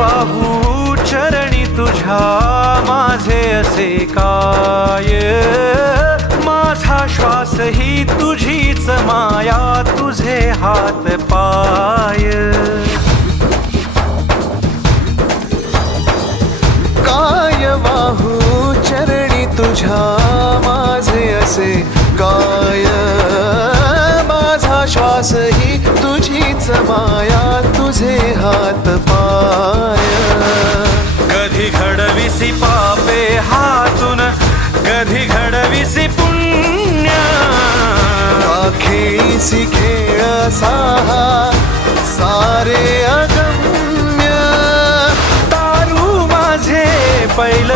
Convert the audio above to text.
वाहू चरणी तुझ्या माझे असे काय, माझा श्वास ही तुझीच माया, तुझे हात पाय. काय वाहू चरणी तुझ्या माझे असे काय, माझा श्वास ही तुझीच माया, तुझे हात पाय. कधी घडविसी पापे हातून, कधी घडविसी पुण्य, खेळीसी खेळ साहा सारे अगम्य. तारू माझे पैल